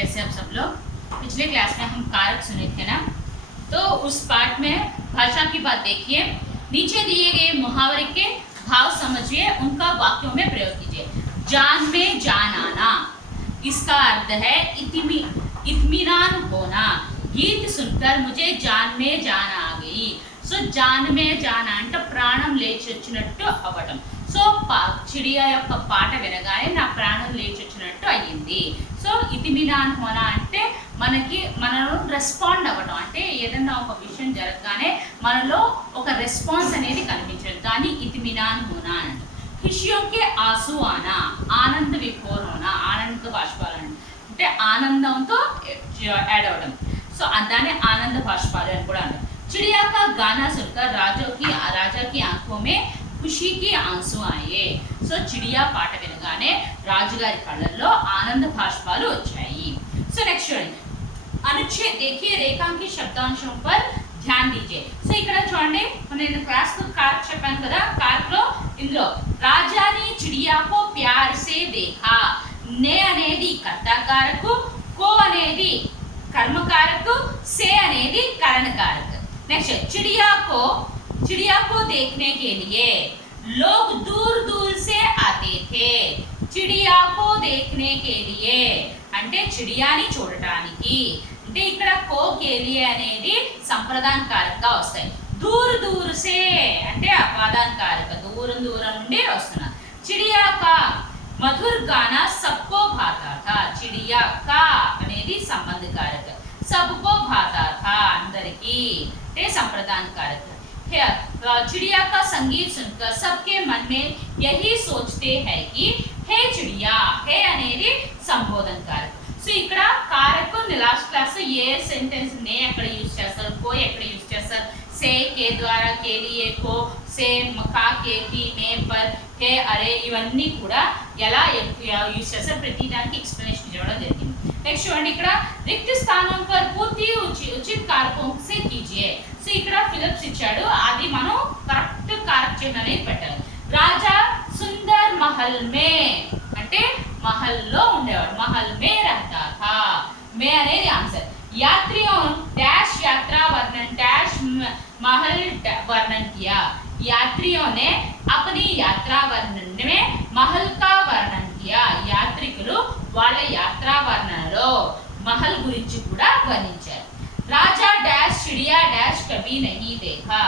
कैसे आप सब लोग। पिछले क्लास में हम कारक सुने थे ना, तो उस पार्ट में भाषा की बात देखिए। नीचे दिए गए मुहावरे के भाव समझिए, उनका वाक्यों में प्रयोग कीजिए। जान में जान आना, इसका अर्थ है इत्मीनान होना। गीत सुनकर मुझे जान में जान आ गई। సో జాన్ మే జాన్ అంటే ప్రాణం లేచి వచ్చినట్టు అవ్వటం. సో చిడియా యొక్క పాట వినగానే నా ప్రాణం లేచి వచ్చినట్టు అయ్యింది. సో ఇతిమినాన్ హోనా అంటే మనలో రెస్పాండ్ అవ్వటం, అంటే ఏదన్నా ఒక విషయం జరగగానే మనలో ఒక రెస్పాన్స్ అనేది కనిపించదు, దాన్ని ఇతిమినాన్ హోనా అంట. ఖుషియోకి ఆసు ఆనా, ఆనంద విభోర్ హోనా, ఆనంద బాష్పాలు అంటే ఆనందంతో యాడ్ అవ్వడం. సో దాన్ని ఆనంద బాష్పాలు అని కూడా అంటారు. चिड़िया का गाना सुनकर राजा की आंखों में खुशी की आंसू आए. సో చిడియా పాట వినగానే రాజుగారి కళ్ళల్లో ఆనంద భాష్పాలు వచ్చాయి. సో నెక్స్ట్ చూడండి, అనుచ్ఛేद देखिए रेखांकित शब्दांशों पर ध्यान दीजिए. సో ఇక్కడ చూడండి, నేను క్లాస్ లో కార్క్ చెప్పాను కదా, కార్క్ లో ఇందులో రాజాని చిడియా కో ప్యార్ సే देखा. నే అనేది కర్తకారకు, కో అనేది కర్మకారకు, సే అనేది కరణకారకు. नेक्स्ट, चिड़िया को देखने के लिए लोग दूर दूर से आते थे. चिड़िया को देखने के लिए అంటే చిడియాని చూడటానికి. అంటే ఇక్కడ కో కేలియే అనేది సంప్రదాన కారకంగా వస్తాయి. దూర్ దూర్ సే అంటే అపాదాన కారక, దూరం దూరం నుండి వస్తున్నారు. చిడియా కా మధుర్ గానా సబ్కో భాతా థా. చిడియా కా అనేది సంబంధ కారక, सबको भाता था अंदरकी, ये संप्रदान कारक है. चिड़िया का संगीत सुनकर सबके मन में यही सोचते हैं कि हे चिड़िया, हे అనేది సంబోధన కారక. సో ఇక్కడ కారక లాస్ట్ క్లాస్ లో ఏ సెంటెన్స్ నే ఎక్కడ యూజ్ చేస్తారు, కో ఎక్కడ యూజ్ చేస్తారు, సే కే ద్వారా కే లియే కో, సే కా కే కి మే పర్ హే అరే, ఇవన్నీ కూడా ఎలా యూజ్ చేస్తారు ప్రతి దానికి ఎక్స్ప్లెనేషన్ ఇవ్వడం జరిగింది. నెక్స్ట్ చూడండి, ఇక్కడ రిక్త స్థానం పర్ పూర్తి ఉచిత కారకం సే కీజియే. సో ఇక్కడ ఫిలిప్స్ ఇచ్చాడు, అది మనం కరెక్ట్ కారక చిహ్నం అనేది పెట్టాలి. రాజా సుందర్ మహల్ మే అంటే మహల్లో ఉండేవాడు, మహల్ మే రహతా థా. మే అనేది ఆన్సర్. यात्रियों डैश यात्रा वर्णन डैश महल वर्णन किया. यात्रियों ने अपनी यात्रा वर्णन में महल का वर्णन किया. यात्रिకులు వాళ్ళ యాత్రా వర్ణనలో महल గురించి కూడా వర్ణించారు. राजा डैश चिड़िया डैश कभी नहीं देखा.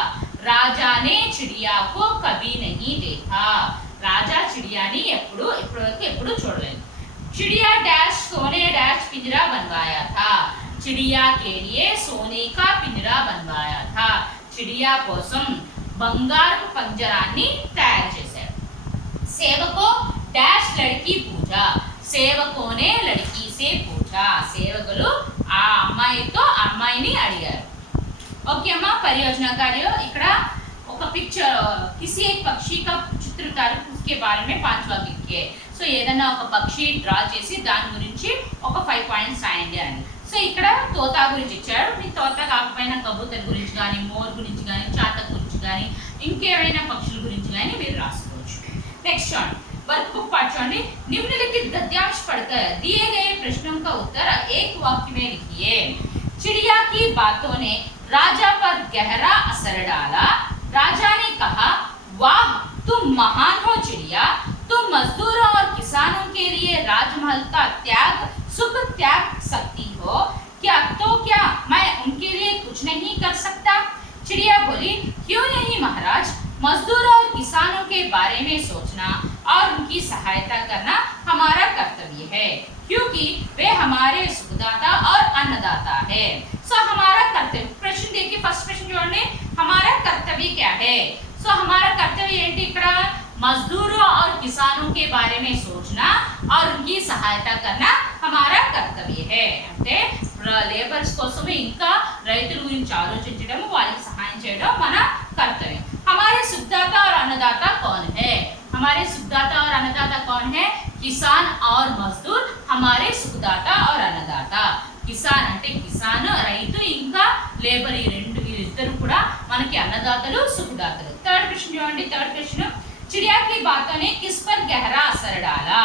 राजा ने चिड़िया को कभी नहीं देखा. రాజా చిడియాని ఇప్పటివరకు చూడలేదు. चिड़िया डैश सोने डैश पिंजरा बनवाया था. चिड़िया के लिए सोने का पिंजरा बनवाया था. चिड़िया కోసం బంగారు పంజరాన్ని తయారు చేశారు. సేవకో డాష్ లड़की పూజా. సేవకోనే లड़की से పూజా. సేవకులు ఆ అమ్మాయిని అడిగారు. ఓకే అమ్మా, పరియోజన కార్య. ఇక్కడ ఒక పిక్చర్ किसी एक पक्षी का चित्र उतार उसके बारे में 5 वाक्य लिखिए. సో ఏదైనా ఒక పక్షి డ్రా చేసి దాని గురించి ఒక 5 పాయింట్స్ రాయండి అని. సో ఇక్కడ తోతా గురించి ఇచ్చాడు. మీ తోతా కాకపోయినా కబూతర్ గురించి కానీ, మోర్ గురించి కానీ, చాతక్ గురించి కానీ, ఇంకేమైనా పక్షుల గురించి కానీ మీరు రాసుకోవచ్చు. నెక్స్ట్ చూడండి, वर्क बुक पाठ చూడండి. निम्नलिखित गद्यांश पढ़कर दिए गए प्रश्नों का उत्तर एक वाक्य में लिखिए. चिड़िया की बातों ने राजा पर गहरा असर डाला. राजा ने कहा, वाह तुम महान हो चिड़िया, तुम मजदूरों और किसानों के लिए राजमहल का सुख त्याग सकती हो. क्या मैं उनके लिए कुछ नहीं कर सकता? चिड़िया बोली, क्यों नहीं महाराज, मजदूरों और किसानों के बारे में सोचना और उनकी सहायता करना हमारा कर्तव्य है, क्योंकि वे हमारे सुखदाता और अन्नदाता है. सो हमारा कर्तव्य, प्रश्न देखिए, फर्स्ट प्रश्न जोड़ने, हमारा कर्तव्य क्या है. सो हमारा कर्तव्य ఏంటి, ఇక్కడ मजदूरों और किसानों के बारे में सोचना और उनकी सहायता करना हमारा कर्तव्य है. అంటే లేబర్స్ కోసం ఇంకా రైతుల గురించి ఆలోచించడం, వాళ్ళకి సహాయం చేయడం మన కర్తవ్యం. हमारे सुखदाता और अन्नदाता कौन है? हमारे सुखदाता और अन्नदाता कौन है? किसान और मजदूर हमारे सुखदाता और अन्नदाता. కిసాన్ అంటే కిసాన్ రైతు, ఇంకా లేబర్, వీరిద్దరు కూడా మనకి అన్నదాతలు, సుఖదాతలు. థర్డ్ క్వశ్చన్ చూడండి. థర్డ్ క్వశ్చన్, चिड़िया की बातों ने किस पर गहरा असर डाला.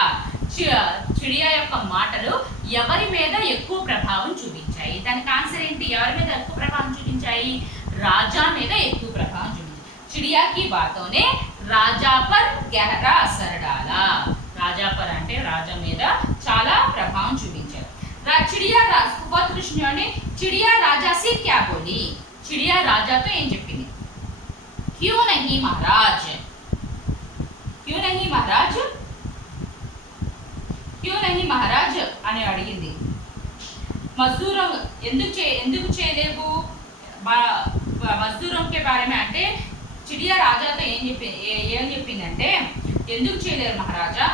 చిడియా యొక్క మాటలు ఎవరి మీద ఎక్కువ ప్రభావం చూపించాయి? దానికి ఆన్సర్ ఏంటి? ఎవరి మీద ఎక్కువ ప్రభావం చూపించాయి? రాజా మీద ఎక్కువ ప్రభావం చూపించాయి. चिड़िया की बातों ने राजा पर गहरा असर डाला. राजा पर అంటే రాజా మీద చాలా ప్రభావం చూపించారు. चिड़िया बहुत कृष्ण ने चिड़िया राजा से क्या बोली? चिड़िया राजा तो ఏం చెప్పింది? क्यों नहीं महाराज, क्यों नहीं महाराज, क्यों नहीं महाराज అని అడిగింది. मजदूरों ఎందుకు చేయలేవు? मजदूरों के बारे में అంటే चिड़िया రాజాతో ఏం చెప్పిందంటే ఎందుకు చేయలేరు మహారాజా,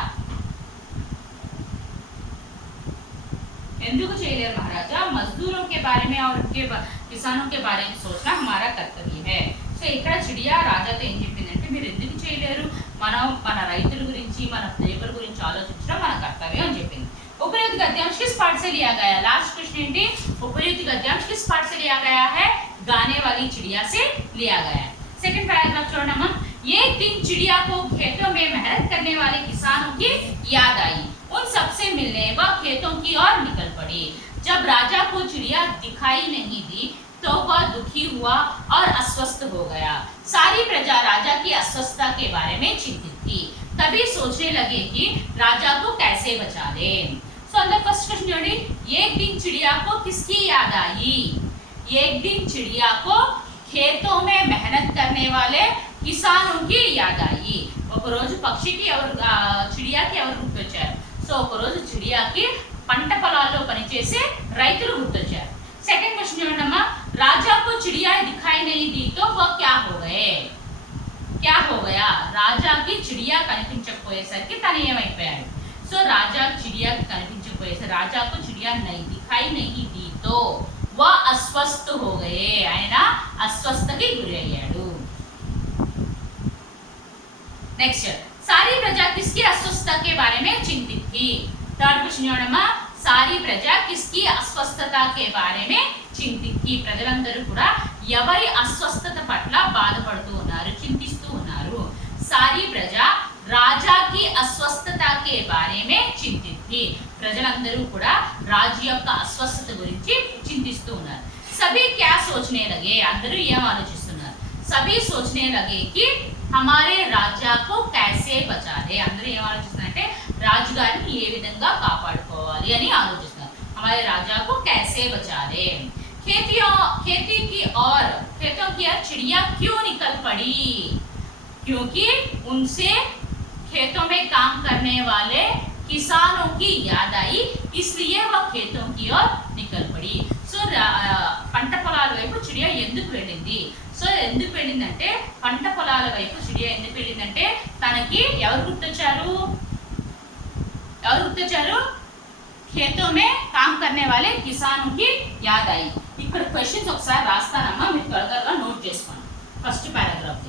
ఎందుకు చేయలేరు మహారాజా? मजदूरों के बारे में और उनके किसानों के बारे में सोचना हमारा कर्तव्य है. సో ఇక్కడ చిడియా రాజాతో ఏం చెప్పిందంటే మీరు ఎందుకు చేయలేరు, మన రైతుల గురించి మన లేబర్ గురించి ఆలోచించడం మన కర్తవ్యం అని చెప్పింది. उपयुक्त गद्यांश किस पाठ से लिया गया? लास्ट क्वेश्चन ఏంటి? उपयुक्त गद्यांश किस पाठ से लिया गया है? गाने वाली चिड़िया से लिया गया है. सेकंड पैराग्राफ छोड़ना हम. एक दिन चिड़िया को खेतों में मेहनत करने वाले किसानों की याद आई. उन सबसे मिलने वह खेतों की ओर निकल पड़ी. जब राजा को चिड़िया दिखाई नहीं दी तो वह दुखी हुआ और अस्वस्थ हो गया. सारी प्रजा राजा की अस्वस्थता के बारे में चिंतित थी. तभी सोचने लगे कि राजा को कैसे बचा ले. सो अंदर फर्स्ट क्वेश्चन जोड़ी. एक दिन चिड़िया को किसकी याद आई? एक दिन चिड़िया को खेतों में मेहनत करने वाले किसानों की याद आई. ఒక రోజు పక్షికి ఎవరు చిడియాకి ఎవరు గుర్తొచ్చారు? సో ఒక రోజు చిడియాకి పంట పొలాల్లో పనిచేసే రైతులు గుర్తొచ్చారు. సెకండ్ క్వశ్చన్ చూడండమ్మా. రాజా को चिड़िया दिखाई नहीं दी तो वह क्या हो गए? क्या हो गया? రాజాకి చిడియా కనిపించకపోయేసరికి తను ఏమైపోయాడు? సో రాజా చిడియాకి కనిపించకపోయేసరికి రాజాకు చిడియా दिखाई नहीं दी तो वह अस्वस्थ हो गए. ఆయన अस्वस्थకి గురి అయ్యాడు. नेक्स्ट. सारी प्रजा किसकी अस्वस्थता के बारे में चिंतित थी? थर्ड क्वेश्चन చూడమ్మా. सारी प्रजा किसकी अस्वस्थता के बारे में चिंतित थी? ప్రజలందరూ కూడా ఎవరి అస్వస్థత పట్ల బాధపడుతూ ఉన్నారు, చింతిస్తూ ఉన్నారు? सारी प्रजा राजा की अस्वस्थता के बारे में चिंतित थी. ప్రజలందరూ కూడా రాజు యొక్క అస్వస్థత గురించి చింతిస్తూ ఉన్నారు. सभी क्या सोचने लगे? అందరూ ఏం ఆలోచిస్తున్నారు? सभी सोचने लगे कि हमारे राजा को कैसे बचा ले. అందరూ ఏం ఆలోచిస్తున్నారంటే రాజుగారిని ఏ విధంగా కాపాడుకోవాలి అని ఆలోచిస్తున్నారు. हमारे राजा को कैसे बचा ले. खेती की और खेतों की ओर चिड़िया क्यों निकल पड़ी? क्योंकि उनसे खेतों में काम करने वाले किसानों की याद आई, इसलिए वह खेतों की ओर निकल पड़ी. సో పంట పొలాల వైపు చిడియా ఎందుకు వెళ్ళింది? సో ఎందుకు వెళ్ళిందంటే పంట పొలాల వైపు చిడియా ఎందుకు వెళ్ళిందంటే తనకి ఎవరు గుర్తొచ్చారు? खेतों में काम करने वाले किसानों की याद आई. ఇక్కడ క్వశ్చన్స్ ఒకసారి రాస్తానమ్మా, మీరు త్వరగా నోట్ చేసుకోండి. First paragraph.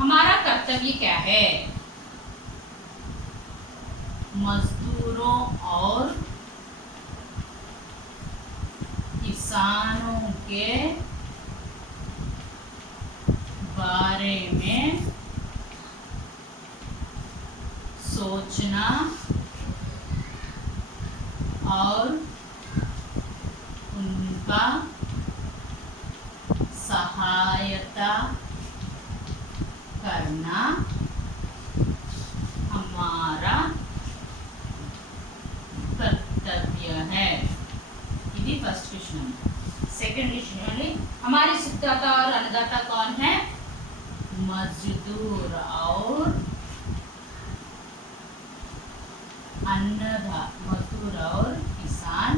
हमारा कर्तव्य क्या है? मजदूरों और किसानों के बारे में सोचना और उनका सहायता करना हमारा कर्तव्य है. ఇది ఫస్ట్ క్వశ్చన్. Second question. हमारे सुखदाता और अन्नदाता कौन है? मजदूर और मजदूर और किसान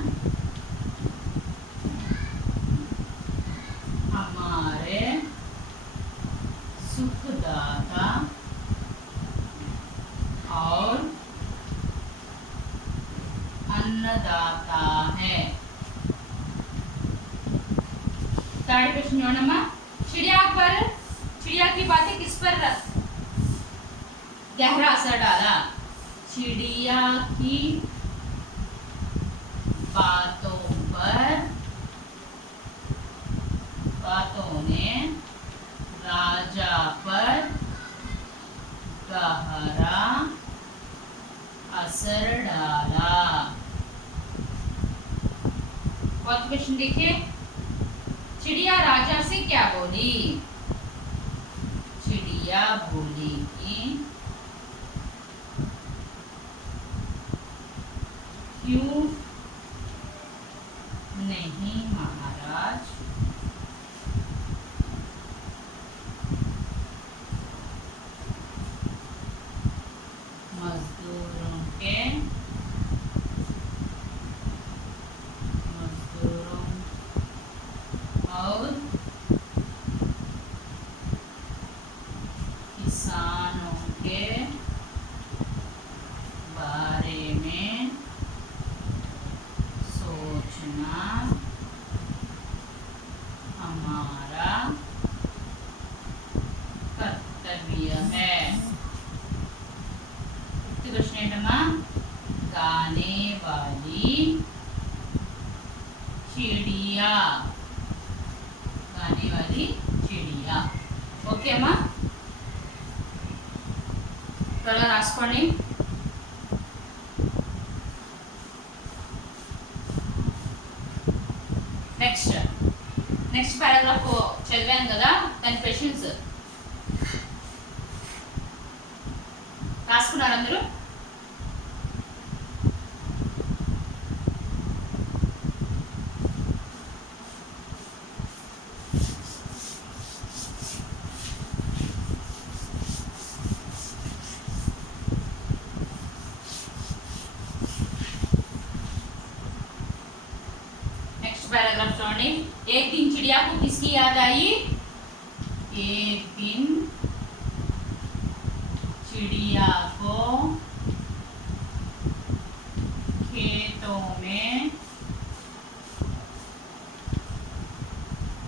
हमारे सुखदाता और अन्नदाता है. थर्ड क्वेश्चन जोड़ना. चिड़िया की बातें किस पर गहरा असर डाला? चिड़िया की बातों ने राजा पर गहरा असर डाला। और क्वेश्चन देखिए, चिड़िया राजा से क्या बोली? चिड़िया बोली कि क्यों नहीं महाराज, मजदूरों और किसानों के बारे में सोचना हमारा कर्तव्य है। गाने वाली चिड़िया, गाने वाली चिड़िया। ओके अम्मा, चलो रास्कोनी నెక్స్ట్ పారాగ్రాఫ్ చదివాను కదా, దాని క్వశ్చన్స్ రాసుకున్నారు అందరూ? पैराग्राफ छोड़ने, एक दिन चिड़िया को किसकी याद आई? एक दिन चिड़िया को खेतों में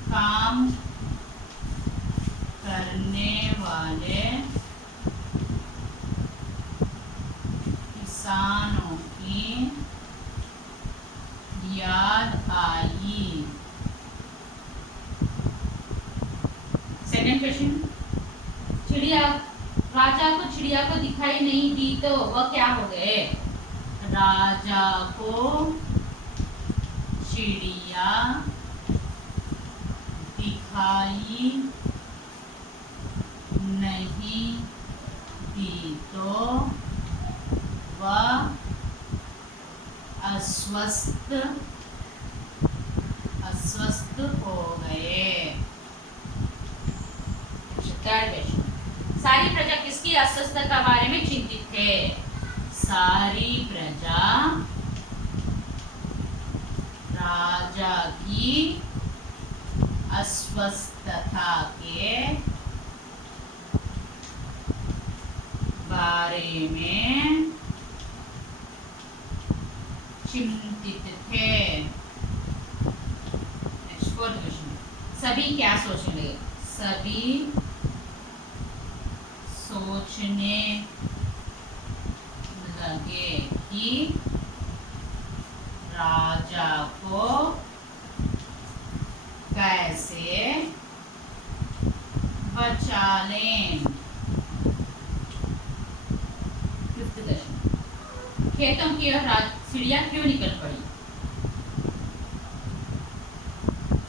काम करने वाले किसानों की याद आई। सेकंड क्वेश्चन, चिड़िया राजा को चिड़िया को दिखाई नहीं दी तो वह क्या हो गए? राजा को चिड़िया दिखाई नहीं दी तो वह अस्वस्थ हो गए। सारी प्रजा किसकी अस्वस्थता के बारे में चिंतित है? सारी प्रजा राजा की अस्वस्थता के बारे में चिंतित थे। सभी क्या सोचने लगे? सभी सोचने लगे कि राजा को कैसे बचा लें। खेतों की ओर चिड़िया क्यों निकल पड़ी?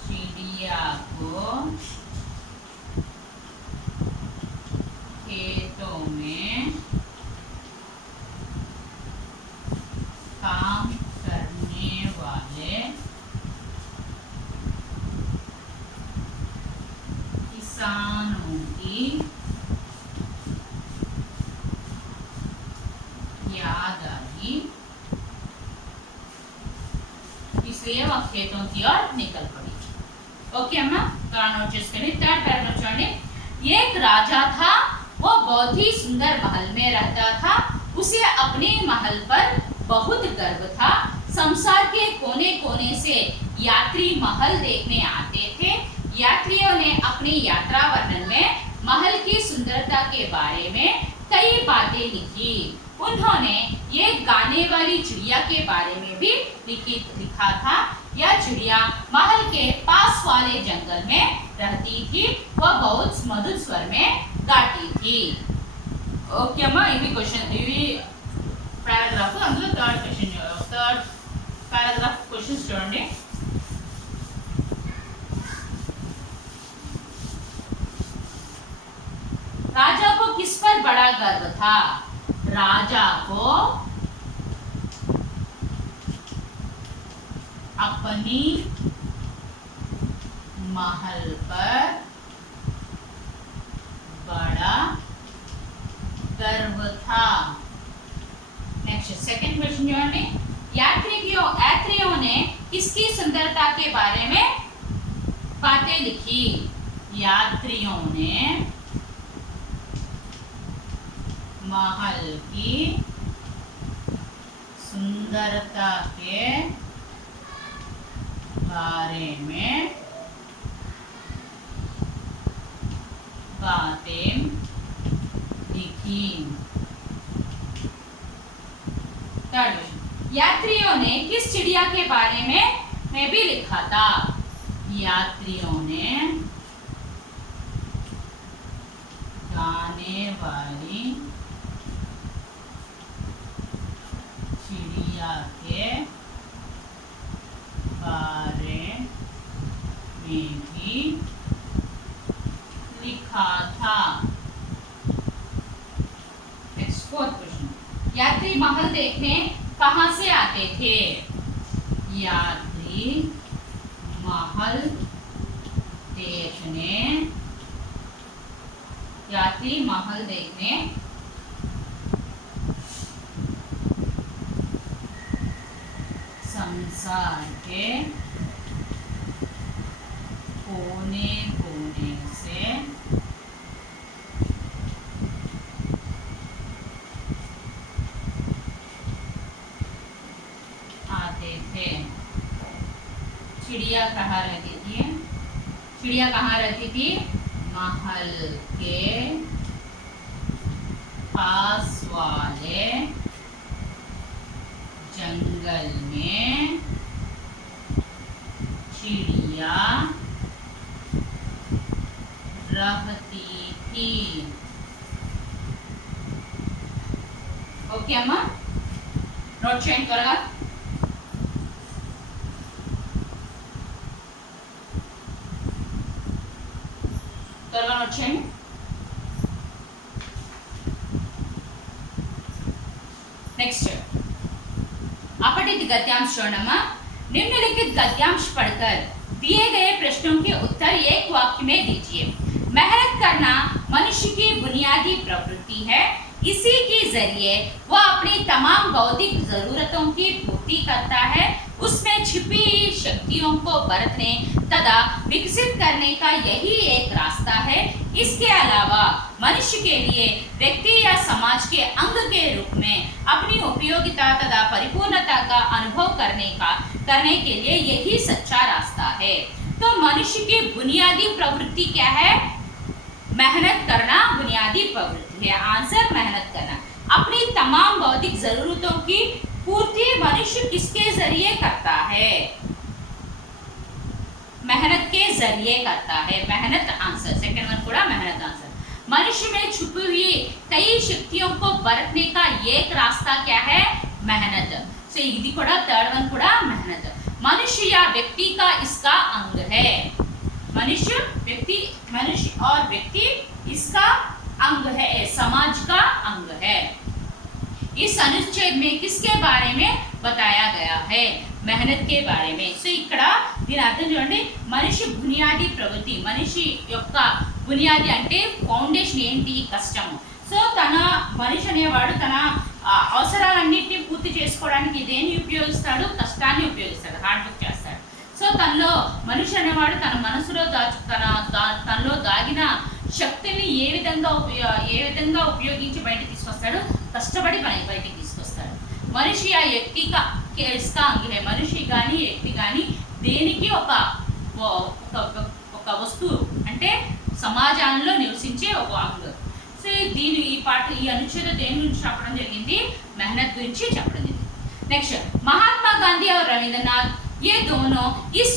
चिड़िया को खेतों में काम करने वाले किसानों की याद आई, इसलिए वह खेतों की ओर निकल पड़ी। ओके अम्मा, नोटिस करें। थर्ड पैराग्राफ छोड़ने, एक राजा था, वो बहुत ही सुंदर महल में रहता था। उसे अपने महल पर बहुत गर्व था। संसार के कोने कोने से यात्री महल देखने आते थे। यात्रियों ने अपनी यात्रा वर्णन में महल की सुंदरता के बारे में कई बातें लिखी। उन्होंने ये गाने वाली चिड़िया के बारे में भी लिखा था। यह चिड़िया महल के पास वाले जंगल में रहती थी। वह बहुत मधुर स्वर में गाती थी। ओके अम्मा, ये भी क्वेश्चन, ये भी పారాగ్రాఫ్ అందులో థర్డ్ పారాగ్రాఫ్ క్వశ్చన్స్ చూడండి. राजा को किस पर बड़ा गर्व था? राजा को अपनी महल पर बड़ा गर्व था. नेक्स्ट सेकंड क्वेश्चन जो है, यात्रियों ने किसकी सुंदरता के बारे में बातें लिखी? यात्रियों ने महल की सुंदरता के बारे में बातें लिखी. थर्ड, यात्रियों ने किस चिड़िया के बारे में भी लिखा था? यात्रियों ने गाने वाली चिड़िया के बारे में भी लिखा था. नेक्स्ट फोर्थ क्वेश्चन, यात्री महल देखने कहाँ से आते थे? यात्री महल देखने संसार के कोने कोने से आते थे. चिड़िया कहाँ रहती थी? चिड़िया कहाँ रहती थी? महल के पास वाले जंगल में चिड़िया रहती थी. ओके अम्मा, नोट చేయండి త్వరగా. త్వరగా నోట్ చేయండి. नेक्स्ट, अपठित गद्यांश छोड़ना. निम्नलिखित गद्यांश पढ़कर दिए गए प्रश्नों के उत्तर एक वाक्य में दीजिए. मेहनत करना मनुष्य की बुनियादी प्रवृत्ति है. इसी के जरिए वह अपनी तमाम बौद्धिक जरूरतों की पूर्ति करता है. उसमें छिपी शक्तियों को बरतने तथा विकसित करने का यही एक रास्ता है. इसके अलावा मनुष्य के लिए व्यक्ति या समाज के अंग के रूप में अपनी उपयोगिता तथा परिपूर्णता का अनुभव करने के लिए यही सच्चा रास्ता है. तो मनुष्य की बुनियादी प्रवृत्ति क्या है? मेहनत करना बुनियादी प्रवृत्ति है. आंसर मेहनत करना. अपनी तमाम बौद्धिक जरूरतों की पूर्ति मनुष्य किसके जरिए करता है? मेहनत के जरिए करता है. मेहनत आंसर. सेकंड वन కూడా मेहनत आंसर. मनुष्य में छुपी हुई कई शक्तियों को बरतने का एक रास्ता क्या है? मेहनत. सो ఇది కూడా थर्ड वन కూడా मेहनत. मनुष्य या व्यक्ति का इसका अंग है. मनुष्य और व्यक्ति इसका अंग है, समाज का अंग है. इस अनुच्छेद में किसके बारे में बताया गया है? मेहनत के बारे में. సో ఇక్కడ దీని అర్థం చూడండి. మనిషి బునియాది ప్రవృత్తి, మనిషి యొక్క బునియాది అంటే ఫౌండేషన్ ఏంటి? కష్టము. సో మనిషి అనేవాడు తన అవసరాలన్నింటినీ పూర్తి చేసుకోవడానికి దేన్ని ఉపయోగిస్తాడు? కష్టాన్ని ఉపయోగిస్తాడు, హార్డ్ వర్క్ చేస్తాడు. సో మనిషి అనేవాడు తన మనసులో తనలో దాగిన శక్తిని ఏ విధంగా ఉపయోగించి బయటకు తీసుకొస్తాడు? కష్టపడి బయటకు తీసుకొస్తాడు. మనిషి ఆ వ్యక్తి इसका अंग है. మనిషి కానీ వ్యక్తి కానీ దేనికి ఒక వస్తువు అంటే సమాజంలో నివసించే ఒక అంగ్. సో దీని ఈ అనుచ్ఛేద దేని గురించి చెప్పడం జరిగింది? मेहनत గురించి చెప్పడం జరిగింది. नेक्स्ट, महात्मा गांधी और रविंद्रनाथ ये दोनों इस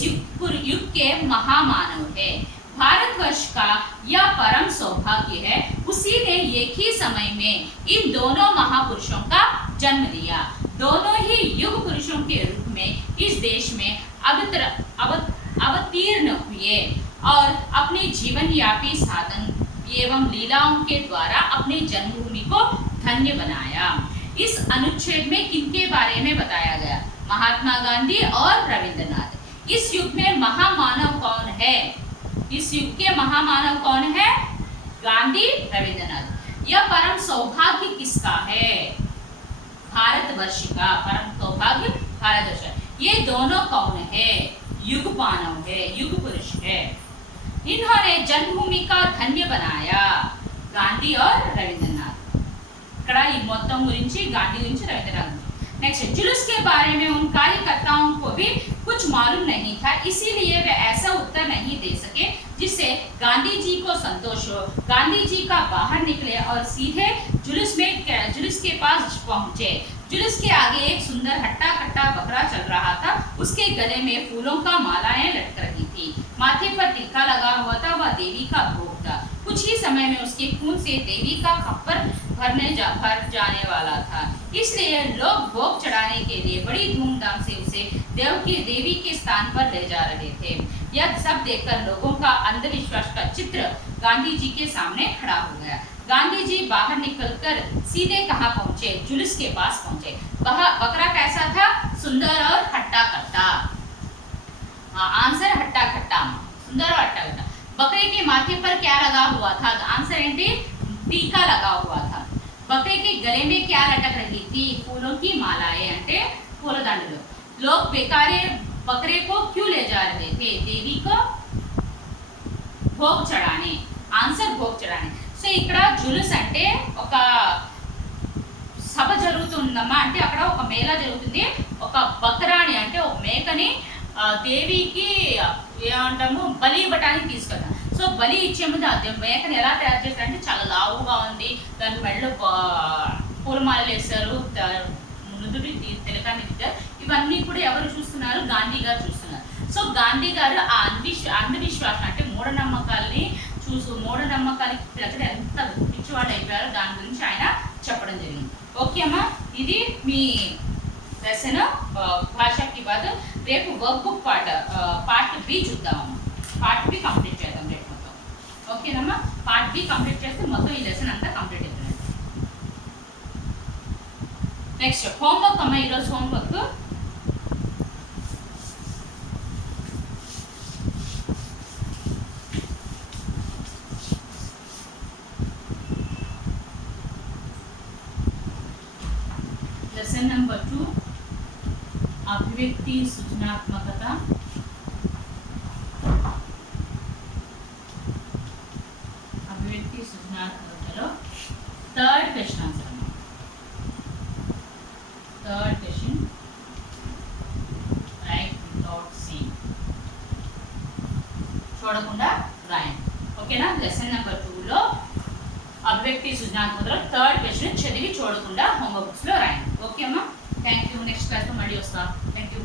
युग के महामानव है. भारतवर्ष का यह परम सौभाग्य है उसी ने एक ही समय में इन दोनों महापुरुषों का जन्म दिया। दोनों ही युग पुरुषों के रूप में इस देश में अवतीर्ण हुए और अपने जीवन यापी साधन एवं लीलाओं के द्वारा अपने जन्मभूमि को धन्य बनाया। इस अनुच्छेद में किनके बारे में बताया गया? महात्मा गांधी और रविंद्रनाथ। इस युग में महामानव कौन है? इस युग के महामानव कौन है? गांधी, रविंद्रनाथ। यह परम सौभाग्य किसका है? भारतवर्ष का। परम सौभाग्य भारतवर्ष। ये दोनों कौन है? युग मानव है, युग पुरुष है। इन्होंने जन्मभूमि का धन्य बनाया, गांधी और रविंद्रनाथ। ఇక్కడ ఈ మొత్తం గురించి गांधी గురించి रविंद्रनाथ। नेक्स्ट, जुलूस के बारे में उन कार्यकर्ताओं को भी कुछ मालूम नहीं था, इसीलिए वे ऐसा उत्तर नहीं दे सके जिससे गांधी जी को संतोष हो। गांधी जी का बाहर निकले और सीधे जुलूस के पास पहुंचे। जुलूस के आगे एक सुंदर हट्टा कट्टा बकरा चल रहा था। उसके गले में फूलों का मालाएं लटक रही थी, माथे पर टीका लगा हुआ था। वह देवी का भोग था। कुछ ही समय में उसके खून से देवी का खप्पर भर जाने वाला था, इसलिए लोग भोग चढ़ाने के लिए बड़ी धूमधाम से उसे देवी के स्थान पर ले जा रहे थे। यह सब देखकर लोगों का अंधविश्वास का चित्र गांधी जी के सामने खड़ा हो गया। गांधी जी बाहर निकलकर सीधे कहाँ पहुंचे? जुलूस के पास पहुंचे। वह बकरा कैसा था? सुंदर और हट्टा कट्टा। आंसर हट्टा कट्टा, सुंदर और हट्टा कट्टा। बकरे के माथे पर क्या लगा हुआ था? आंसर ఏంటి? टीका लगा हुआ था। बकरे के गले में क्या लटक रही थी? फूलों की मालाएं అంటే పూలదండలు। लोग बेकारे बकरे को क्यों ले जा रहे थे? देवी को भोग चढ़ाने। आंसर भोग चढ़ाने। సో ఇక్కడ జులుస్ అంటే ఒక సభ జరుగుతుందమ్మా, అంటే అక్కడ ఒక మేళా జరుగుతుంది. ఒక బకరాని అంటే ఒక మేకని దేవికి ఏమంటాము బలి ఇవ్వడానికి తీసుకెళ్తాం. సో బలి ఇచ్చే ముందు అది మేకని ఎలా తయారు చేస్తారంటే చాలా లావుగా ఉంది, దాని మెడలో పూలమాలలు వేస్తారు, నుదుటి తిలకాన్ని దిద్దారు. ఇవన్నీ కూడా ఎవరు చూస్తున్నారు? గాంధీ గారు చూస్తున్నారు. సో గాంధీ గారు ఆ అంధవిశ్వాసం అంటే మూఢనమ్మకాలని మూఢనమ్మకాలకి ప్రజలు ఎంత పిచ్చివాళ్ళు అయిపోయారో దాని గురించి ఆయన చెప్పడం జరిగింది. ఓకే అమ్మా, ఇది మీ లెసన్ భాషకి బాద్. రేపు వర్క్ బుక్ పార్ట్ బి చూద్దామమ్మా. పార్ట్ బి కంప్లీట్ చేద్దాం రేపు మొత్తం. ఓకేనమ్మా, పార్ట్ బి కంప్లీట్ చేస్తే మొత్తం ఈ లెసన్ అంతా కంప్లీట్ అవుతుంది. నెక్స్ట్ హోంవర్క్ అమ్మా. ఈరోజు హోంవర్క్ लेसन नंबर 2 अभिव्यक्ति सृजनात्मकता। अभिव्यक्ति सृजनात्मकता third question answer. Third question right without seeing, చూడకుండా రాయండి. ఓకేనా? లెసన్ నెంబర్ 2 లో అభివ్యక్తి సృజనాత్మకతలో థర్డ్ క్వశ్చన్ చదివి చూడకుండా హోంవర్క్ బుక్స్ లో రాయండి. ఓకే అమ్మా, థ్యాంక్ యూ. నెక్స్ట్ క్లాస్ లో మళ్ళీ వస్తా. Thank you.